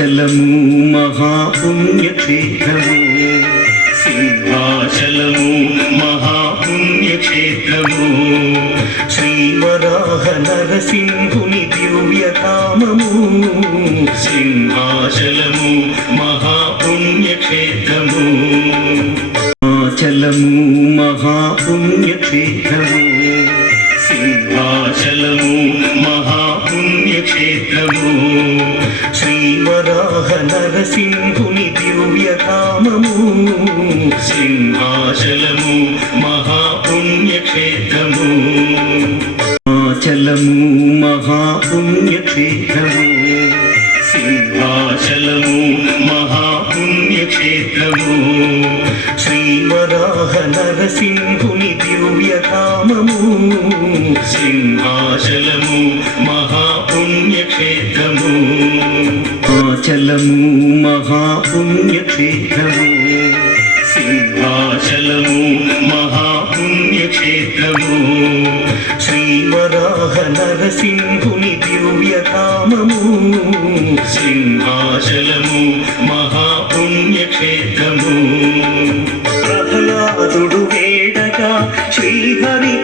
సింహాచలము మహాపుణ్యక్షేత్రము సింహాచలము మహాపుణ్యక్షేత్రము శ్రీవరాహ నరసింహుని దివ్యధామము సింహాచలము మహాపుణ్యక్షేత్రము సింహాచలము మహాపుణ్యక్షేత్రము సింహాచలము మహాపుణ్యక్షేత్రము శ్రీవరాహ నరసింహుని దివ్యధామము సింహాచలము మహాపుణ్యక్షేత్రము సింహాచలము మహాపుణ్యక్షేత్రము సింహాచలము మహాపుణ్యక్షేత్రము శ్రీవరాహ నరసింహుని దివ్యధామము సింహాచలము మహాపుణ్యక్షేత్రము సింహాచలము మహాపుణ్యక్షేత్రము సింహాచలము మహాపుణ్యక్షేత్రము శ్రీవరాహ నరసింహుని దివ్యధామము సింహాచలము మహాపుణ్యక్షేత్రము ప్రహ్లాదుడు వేడగా శ్రీహరి